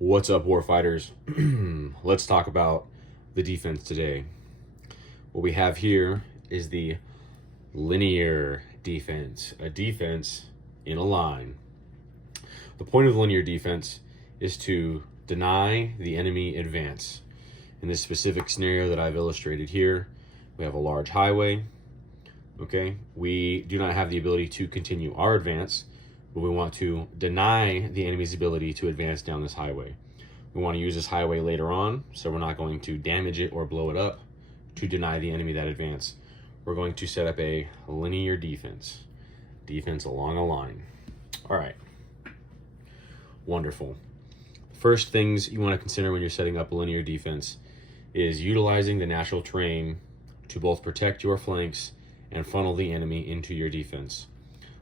What's up, warfighters? Let's talk about the defense today. What we have here is the linear defense, a defense in a line. The point of linear defense is to deny the enemy advance. In this specific scenario that I've illustrated here, we have a large highway. Okay, we do not have the ability to continue our advance, but we want to deny the enemy's ability to advance down this highway. We want to use this highway later on, so we're not going to damage it or blow it up to deny the enemy that advance. We're going to set up a linear defense along a line. All right, wonderful. First things you want to consider when you're setting up a linear defense is utilizing the natural terrain to both protect your flanks and funnel the enemy into your defense.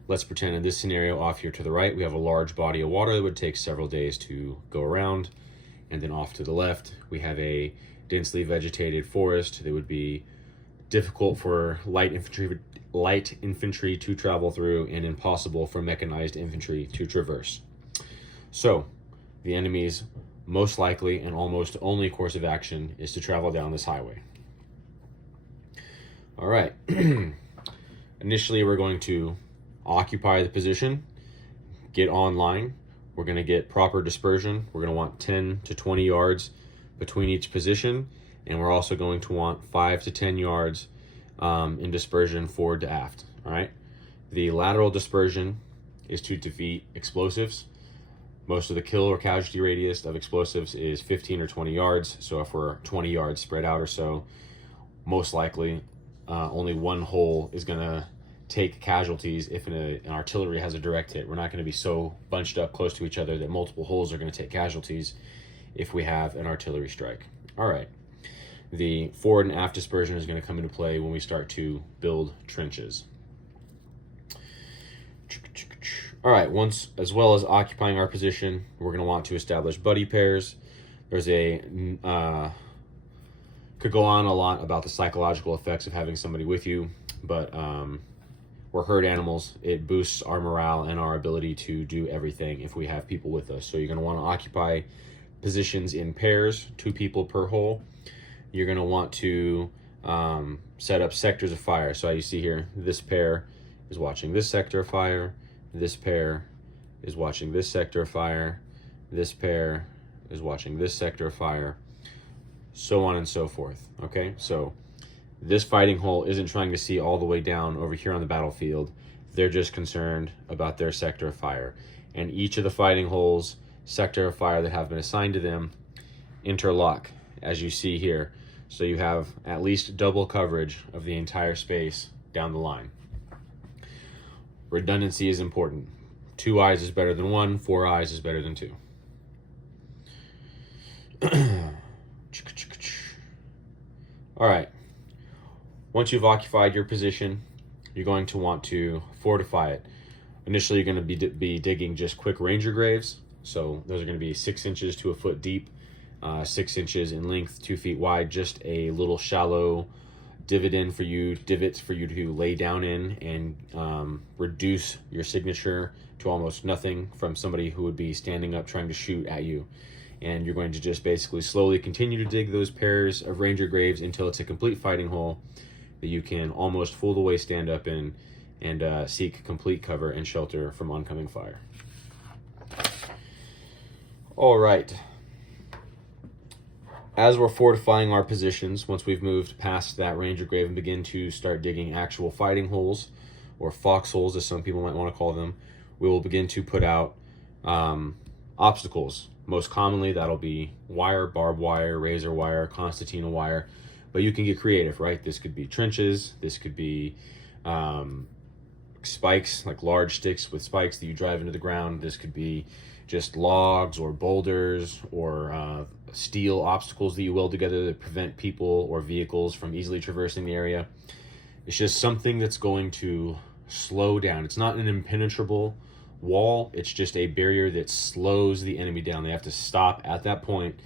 Let's pretend in this scenario off here to the right, we have a large body of water that would take several days to go around. And then off to the left, we have a densely vegetated forest that would be difficult for light infantry to travel through and impossible for mechanized infantry to traverse. So the enemy's most likely and almost only course of action is to travel down this highway. All right. Initially, we're going to occupy the position, get online. We're going to get proper dispersion. We're going to want 10 to 20 yards between each position, and we're also going to want 5 to 10 yards in dispersion forward to aft. All right. The lateral dispersion is to defeat explosives. Most of the kill or casualty radius of explosives is 15 or 20 yards. So if we're 20 yards spread out or so, most likely only one hole is going to take casualties if an artillery has a direct hit. We're not going to be so bunched up close to each other that multiple holes are going to take casualties if we have an artillery strike. All right. The forward and aft dispersion is going to come into play when we start to build trenches. All right, once as well as occupying our position, we're going to want to establish buddy pairs. There's could go on a lot about the psychological effects of having somebody with you, but we're herd animals. It boosts our morale and our ability to do everything if we have people with us. So you're going to want to occupy positions in pairs, 2 people per hole. You're going to want to set up sectors of fire. So you see here, this pair is watching this sector of fire. This pair is watching this sector of fire. This pair is watching this sector of fire. So on and so forth. Okay, so this fighting hole isn't trying to see all the way down over here on the battlefield. They're just concerned about their sector of fire. And each of the fighting holes, sector of fire that have been assigned to them, interlock, as you see here. So you have at least double coverage of the entire space down the line. Redundancy is important. 2 eyes is better than 1, 4 eyes is better than 2. All right. Once you've occupied your position, you're going to want to fortify it. Initially, you're going to be digging just quick ranger graves. So those are going to be 6 inches to a foot deep, 6 inches in length, 2 feet wide, just a little shallow divots for you to lay down in and reduce your signature to almost nothing from somebody who would be standing up trying to shoot at you. And you're going to just basically slowly continue to dig those pairs of ranger graves until it's a complete fighting hole that you can almost full the way stand up in and seek complete cover and shelter from oncoming fire. All right. As we're fortifying our positions, once we've moved past that ranger grave and begin to start digging actual fighting holes, or foxholes as some people might want to call them, we will begin to put out obstacles. Most commonly, that'll be wire, barbed wire, razor wire, concertina wire, but you can get creative, right? This could be trenches, this could be spikes, like large sticks with spikes that you drive into the ground. This could be just logs or boulders or steel obstacles that you weld together that prevent people or vehicles from easily traversing the area. It's just something that's going to slow down. It's not an impenetrable wall. It's just a barrier that slows the enemy down. They have to stop at that point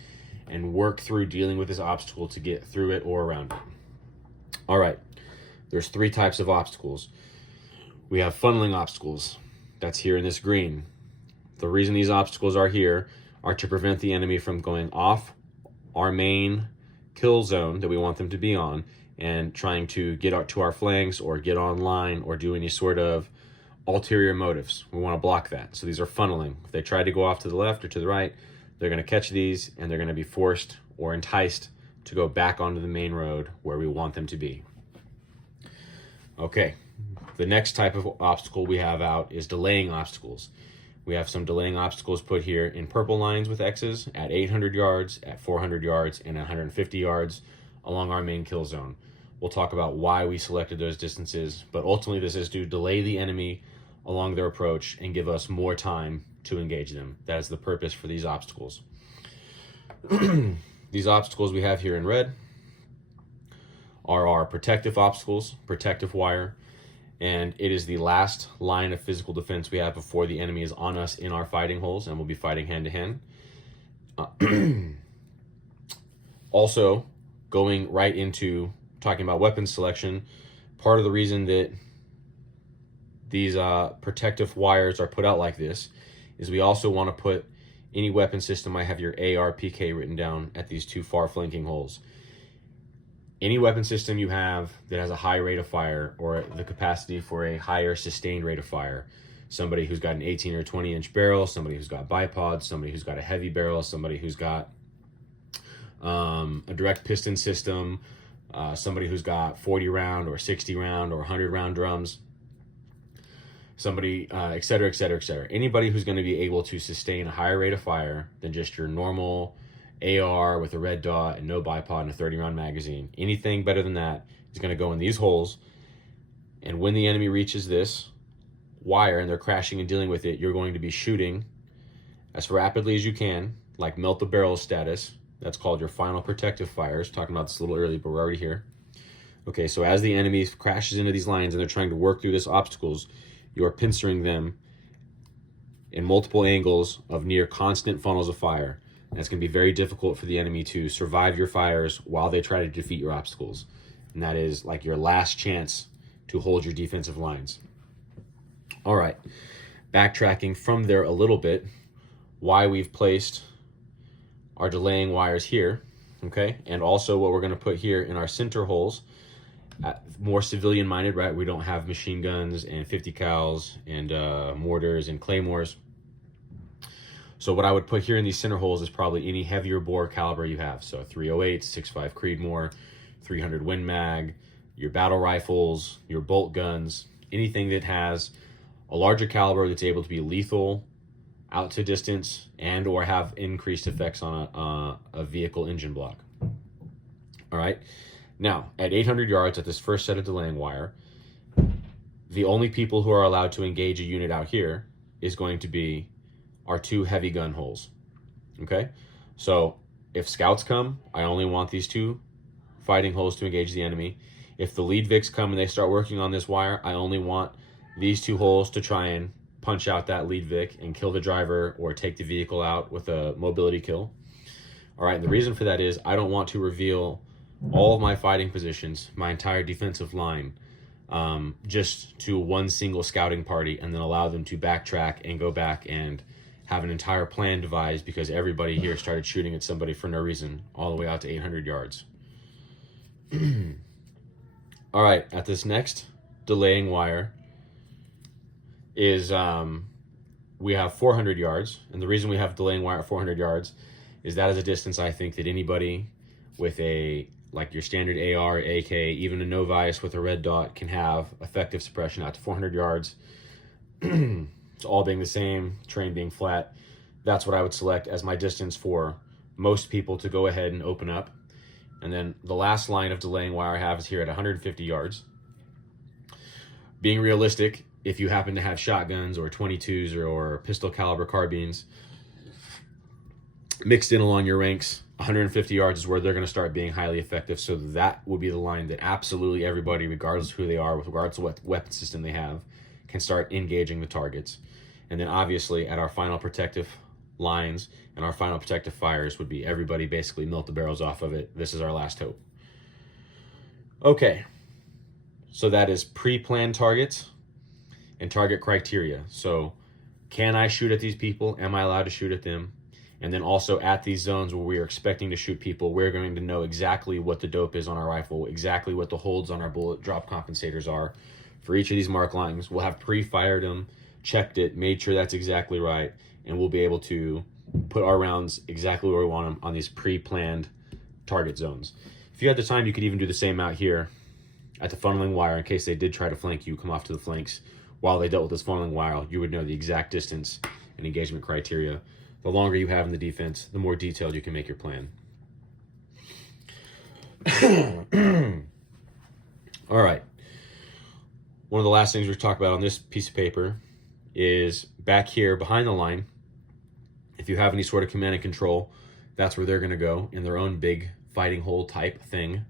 and work through dealing with this obstacle to get through it or around it. All right, there's 3 types of obstacles. We have funneling obstacles. That's here in this green. The reason these obstacles are here are to prevent the enemy from going off our main kill zone that we want them to be on and trying to get out to our flanks or get online or do any sort of ulterior motives. We want to block that. So these are funneling. If they try to go off to the left or to the right, they're going to catch these and they're going to be forced or enticed to go back onto the main road where we want them to be. Okay, the next type of obstacle we have out is delaying obstacles. We have some delaying obstacles put here in purple lines with X's at 800 yards, at 400 yards, and 150 yards along our main kill zone. We'll talk about why we selected those distances, but ultimately this is to delay the enemy along their approach and give us more time to engage them. That is the purpose for these obstacles. These obstacles we have here in red are our protective obstacles, protective wire, and it is the last line of physical defense we have before the enemy is on us in our fighting holes, and we'll be fighting hand to hand. Also, going right into talking about weapon selection, part of the reason that these protective wires are put out like this is we also want to put any weapon system. I have your ARPK written down at these two far flanking holes. Any weapon system you have that has a high rate of fire or the capacity for a higher sustained rate of fire, somebody who's got an 18 or 20 inch barrel, somebody who's got bipods, somebody who's got a heavy barrel, somebody who's got a direct piston system, somebody who's got 40 round or 60 round or 100 round drums, somebody, et cetera, et cetera, et cetera. Anybody who's going to be able to sustain a higher rate of fire than just your normal AR with a red dot and no bipod and a 30 round magazine. Anything better than that is going to go in these holes. And when the enemy reaches this wire and they're crashing and dealing with it, you're going to be shooting as rapidly as you can, like melt the barrel status. That's called your final protective fires. Talking about this a little early, but we're already here. Okay, so as the enemy crashes into these lines and they're trying to work through these obstacles, you are pincering them in multiple angles of near constant funnels of fire. And it's going to be very difficult for the enemy to survive your fires while they try to defeat your obstacles. And that is like your last chance to hold your defensive lines. All right, backtracking from there a little bit, why we've placed our delaying wires here, okay? And also what we're going to put here in our center holes, more civilian minded, right? We don't have machine guns and 50 cals and mortars and claymores. So what I would put here in these center holes is probably any heavier bore caliber you have. So 308, 6.5 Creedmoor, 300 Win Mag, your battle rifles, your bolt guns, anything that has a larger caliber that's able to be lethal out to distance and or have increased effects on a vehicle engine block. All right. Now, at 800 yards at this first set of delaying wire, the only people who are allowed to engage a unit out here is going to be our two heavy gun holes. Okay, so if scouts come, I only want these two fighting holes to engage the enemy. If the lead Vics come and they start working on this wire, I only want these two holes to try and punch out that lead Vic and kill the driver or take the vehicle out with a mobility kill. All right, and the reason for that is I don't want to reveal all of my fighting positions, my entire defensive line, just to one single scouting party and then allow them to backtrack and go back and have an entire plan devised because everybody here started shooting at somebody for no reason all the way out to 800 yards. All right, at this next delaying wire is we have 400 yards. And the reason we have delaying wire at 400 yards is that is a distance I think that anybody with a, like your standard AR, AK, even a novice with a red dot can have effective suppression out to 400 yards. It's all being the same, terrain being flat. That's what I would select as my distance for most people to go ahead and open up. And then the last line of delaying wire I have is here at 150 yards. Being realistic, if you happen to have shotguns or 22s or pistol caliber carbines mixed in along your ranks, 150 yards is where they're going to start being highly effective. So that would be the line that absolutely everybody, regardless of who they are, with regards to what weapon system they have, can start engaging the targets. And then obviously at our final protective lines and our final protective fires would be everybody basically melt the barrels off of it. This is our last hope. Okay, so that is pre-planned targets and target criteria. So can I shoot at these people? Am I allowed to shoot at them? And then also at these zones where we are expecting to shoot people, we're going to know exactly what the dope is on our rifle, exactly what the holds on our bullet drop compensators are for each of these mark lines. We'll have pre-fired them, checked it, made sure that's exactly right, and we'll be able to put our rounds exactly where we want them on these pre-planned target zones. If you had the time, you could even do the same out here at the funneling wire in case they did try to flank you, come off to the flanks. While they dealt with this funneling wire, you would know the exact distance and engagement criteria. The longer you have in the defense, the more detailed you can make your plan. All right. One of the last things we talk about on this piece of paper is back here behind the line. If you have any sort of command and control, that's where they're going to go in their own big fighting hole type thing.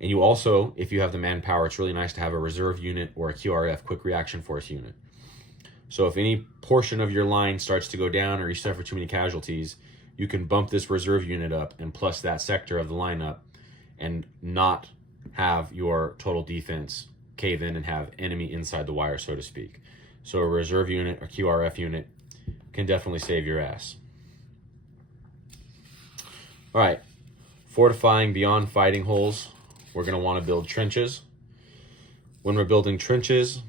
And you also, if you have the manpower, it's really nice to have a reserve unit or a QRF, quick reaction force unit. So if any portion of your line starts to go down or you suffer too many casualties, you can bump this reserve unit up and plus that sector of the line up and not have your total defense cave in and have enemy inside the wire, so to speak. So a reserve unit or QRF unit can definitely save your ass. All right, fortifying beyond fighting holes. We're going to want to build trenches. When we're building trenches,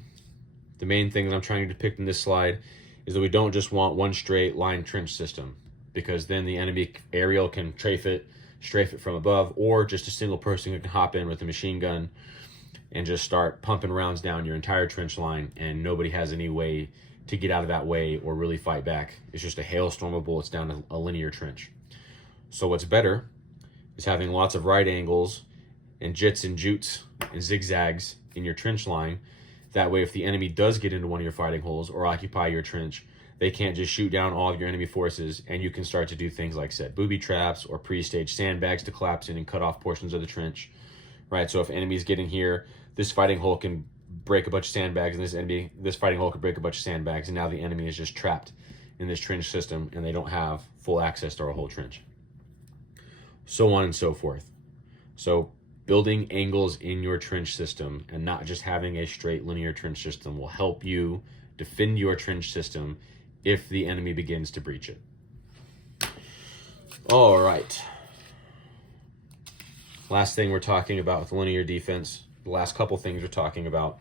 the main thing that I'm trying to depict in this slide is that we don't just want one straight line trench system, because then the enemy aerial can strafe it from above, or just a single person who can hop in with a machine gun and just start pumping rounds down your entire trench line, and nobody has any way to get out of that way or really fight back. It's just a hailstorm of bullets down a linear trench. So what's better is having lots of right angles and jits and jutes and zigzags in your trench line. That way, if the enemy does get into one of your fighting holes or occupy your trench, they can't just shoot down all of your enemy forces, and you can start to do things like set booby traps or pre-stage sandbags to collapse in and cut off portions of the trench, right? So if enemies get in here, this fighting hole can break a bunch of sandbags, and this fighting hole can break a bunch of sandbags, and now the enemy is just trapped in this trench system, and they don't have full access to our whole trench. So on and so forth. So building angles in your trench system and not just having a straight linear trench system will help you defend your trench system if the enemy begins to breach it. All right. Last thing we're talking about with linear defense, the last couple things we're talking about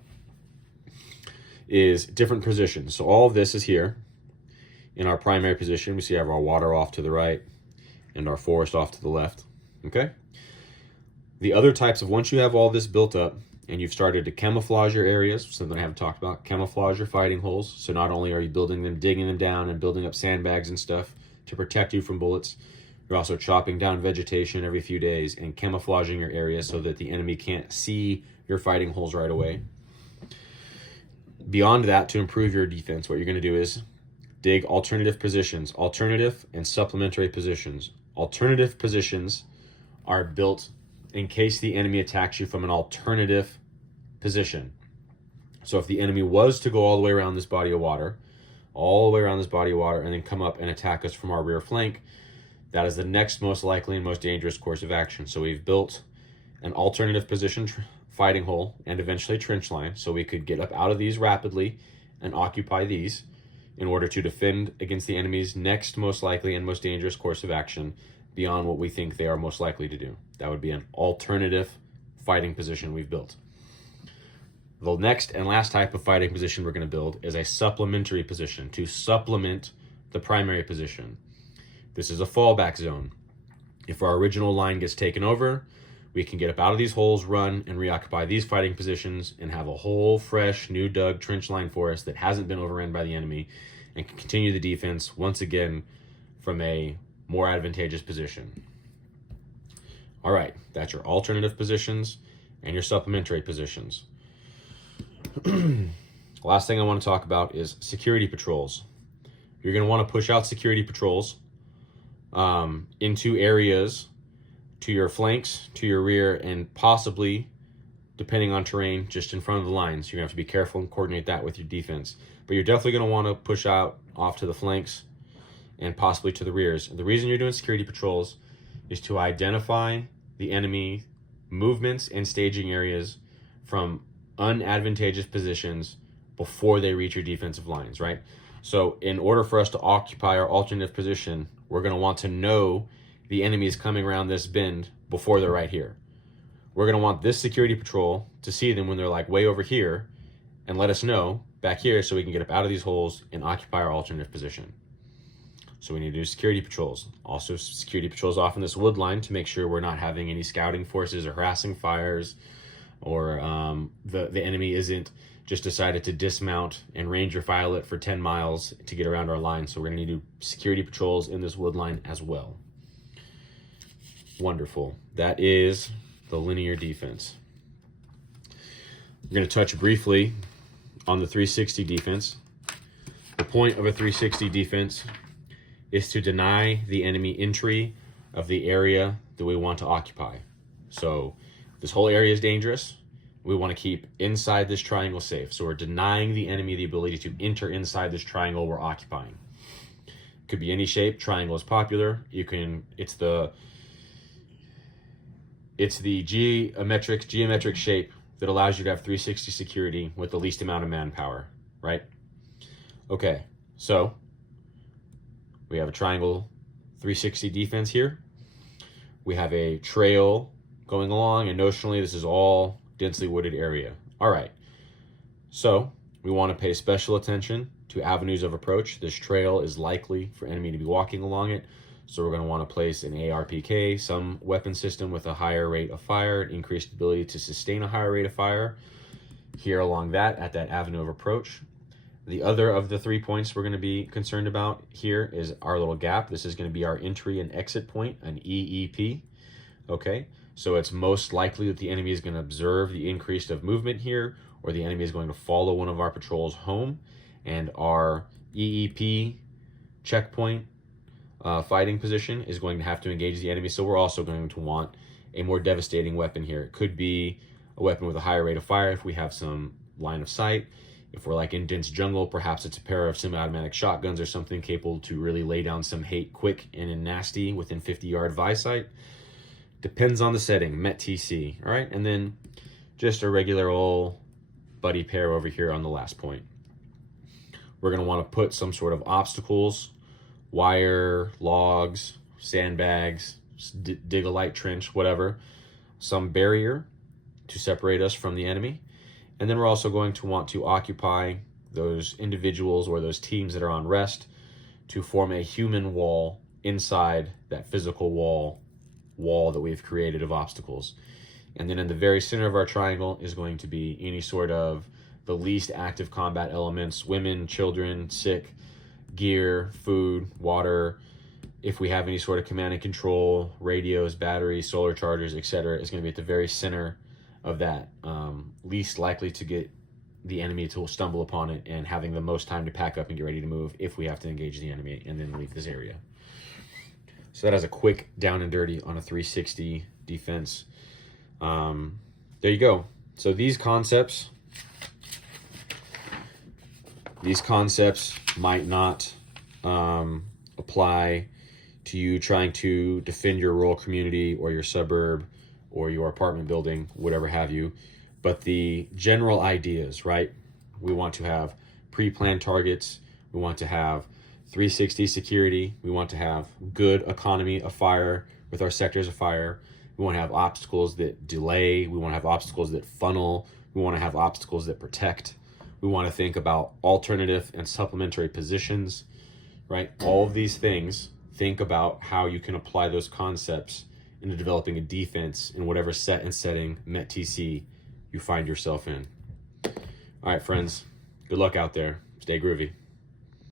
is different positions. So all of this is here in our primary position. We see we have our water off to the right and our forest off to the left, okay? The other types of, once you have all this built up and you've started to camouflage your areas, something I haven't talked about, camouflage your fighting holes. So not only are you building them, digging them down and building up sandbags and stuff to protect you from bullets, you're also chopping down vegetation every few days and camouflaging your area so that the enemy can't see your fighting holes right away. Beyond that, to improve your defense, what you're going to do is dig alternative positions, alternative and supplementary positions. Alternative positions are built in case the enemy attacks you from an alternative position. So if the enemy was to go all the way around this body of water, and then come up and attack us from our rear flank, that is the next most likely and most dangerous course of action. So we've built an alternative position fighting hole and eventually trench line, so we could get up out of these rapidly and occupy these in order to defend against the enemy's next most likely and most dangerous course of action beyond what we think they are most likely to do. That would be an alternative fighting position we've built. The next and last type of fighting position we're going to build is a supplementary position to supplement the primary position. This is a fallback zone. If our original line gets taken over, we can get up out of these holes, run, and reoccupy these fighting positions and have a whole fresh, new dug trench line for us that hasn't been overrun by the enemy, and can continue the defense once again from a more advantageous position. All right, that's your alternative positions and your supplementary positions. Last thing I want to talk about is security patrols. You're going to want to push out security patrols into areas to your flanks, to your rear, and possibly, depending on terrain, just in front of the lines. You're going to have to be careful and coordinate that with your defense. But you're definitely going to want to push out off to the flanks and possibly to the rears. The reason you're doing security patrols is to identify the enemy movements and staging areas from unadvantageous positions before they reach your defensive lines, right? So in order for us to occupy our alternative position, we're going to want to know the enemy is coming around this bend before they're right here. We're going to want this security patrol to see them when they're like way over here and let us know back here so we can get up out of these holes and occupy our alternative position. So we need to do security patrols. Also security patrols off in this wood line to make sure we're not having any scouting forces or harassing fires, or the enemy isn't just decided to dismount and ranger file it for 10 miles to get around our line. So we're going to need to do security patrols in this wood line as well. Wonderful. That is the linear defense. We're going to touch briefly on the 360 defense. The point of a 360 defense is to deny the enemy entry of the area that we want to occupy. So this whole area is dangerous. We want to keep inside this triangle safe. So we're denying the enemy the ability to enter inside this triangle we're occupying. Could be any shape. Triangle is popular. It's the geometric shape that allows you to have 360 security with the least amount of manpower, right? Okay, so we have a triangle 360 defense here. We have a trail going along, and notionally this is all densely wooded area. All right, so we want to pay special attention to avenues of approach. This trail is likely for enemy to be walking along it, so we're going to want to place an ARPK, some weapon system with a higher rate of fire, increased ability to sustain a higher rate of fire here along that, at that avenue of approach. The other of the 3 points we're going to be concerned about here is our little gap. This is going to be our entry and exit point, an EEP. Okay, so it's most likely that the enemy is going to observe the increase of movement here, or the enemy is going to follow one of our patrols home, and our EEP checkpoint fighting position is going to have to engage the enemy. So we're also going to want a more devastating weapon here. It could be a weapon with a higher rate of fire if we have some line of sight. If we're like in dense jungle, perhaps it's a pair of semi-automatic shotguns or something capable to really lay down some hate quick and nasty within 50-yard visite. Depends on the setting, MET-TC, all right? And then just a regular old buddy pair over here on the last point. We're going to want to put some sort of obstacles, wire, logs, sandbags, dig a light trench, whatever, some barrier to separate us from the enemy. And then we're also going to want to occupy those individuals or those teams that are on rest to form a human wall inside that physical wall that we've created of obstacles. And then in the very center of our triangle is going to be any sort of the least active combat elements: women, children, sick, gear, food, water. If we have any sort of command and control, radios, batteries, solar chargers, etc., is going to be at the very center of that, least likely to get the enemy to stumble upon it, and having the most time to pack up and get ready to move if we have to engage the enemy and then leave this area. So that has a quick down and dirty on a 360 defense. There you go. So these concepts might not apply to you trying to defend your rural community or your suburb or your apartment building, whatever have you. But the general ideas, right? We want to have pre-planned targets. We want to have 360 security. We want to have good economy of fire with our sectors of fire. We want to have obstacles that delay. We want to have obstacles that funnel. We want to have obstacles that protect. We want to think about alternative and supplementary positions, right? All of these things, think about how you can apply those concepts into developing a defense in whatever set and setting, MET-TC, you find yourself in. All right, friends, good luck out there. Stay groovy.